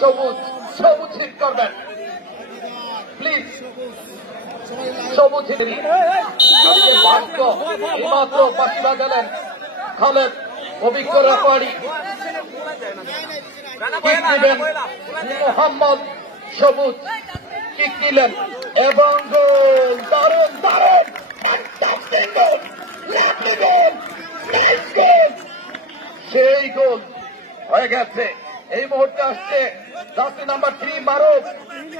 সবুজ সবুজ হিট করবেন প্লিজ। সবুজ হিট ভাগ্য এইমাত্র পাশি বাজালেন খালেদ অভিজ্ঞ রেফারি কিক দিবেন। মোহাম্মদ সবুজ কিক দিলেন এবং গোল। দারুণ দারুণ সেই গোল হয়ে গেছে। এই মুহূর্তে আসছে জার্সি নাম্বার 3 মারুফ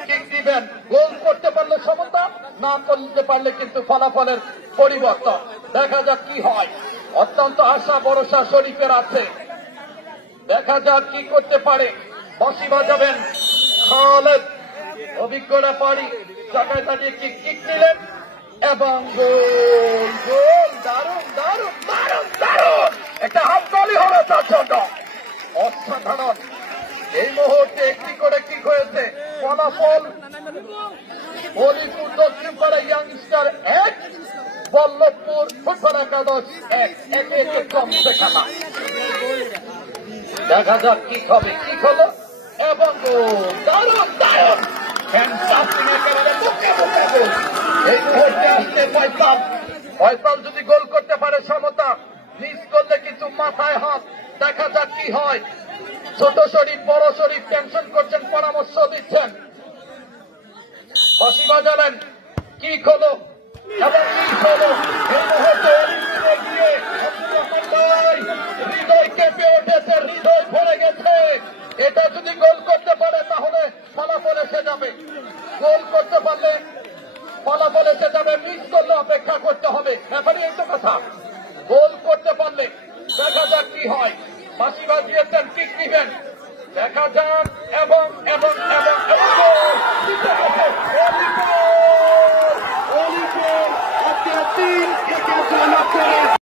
কিক দিবেন। গোল করতে পারলে সমতা, না করতে পারলে কিন্তু ফলাফলের পরিবর্তন। দেখা যাক কি হয়। অত্যন্ত আশা ভরসা শরীফের আছে, দেখা যাক কি করতে পারে। বাঁশি বাজাবেন খালেদ অভিজ্ঞ রেফারি জায়গায় দাঁড়িয়ে কিক দিলেন এবং গোল গোল। দারুণ দারুণ দারুণ দারুণ একটা হাততালি হলো তার জন্য। অসাধারণ। এই মুহূর্তে একটি করে কিক হয়েছে। ফলাফল হলিপুর দক্ষিণ পাড়া ইয়াংস্টার 1, বল্লভপুর ফুটবল একাদশ 1। একে একে কমছে খেলা। দেখা যাক কি হবে। কি হলো এবং গোল। দারুণ দারুণ একেবারে মুখে মুখে গোল। এই মুহূর্তে আসছে ফয়সাল। ফয়সাল যদি গোল করতে পারে সমতা, মিস করলে কিন্তু মাথায় হাত। দেখা যাক কি হয়। ছোট শরীফ বড় শরীফ টেনশন করছেন, পরামর্শ দিচ্ছেন। বাঁশি বাজালেন, কি হলো এবং কি হলো। এই মুহূর্তে গিয়ে হৃদয় কেঁপে উঠেছে, হৃদয় ভরে গেছে। এটা যদি গোল করতে পারে তাহলে ফলাফল এসে যাবে। গোল করতে পারলে ফলাফল এসে যাবে, মিস করলে অপেক্ষা করতে হবে। ব্যাপারে এই তো কথা। গোল করতে পারলে দেখা যাক কি হয়। বাঁশি বাজিয়েছেন, কিক দিবেন। দেখা যাক এবং এবং এবং গোল।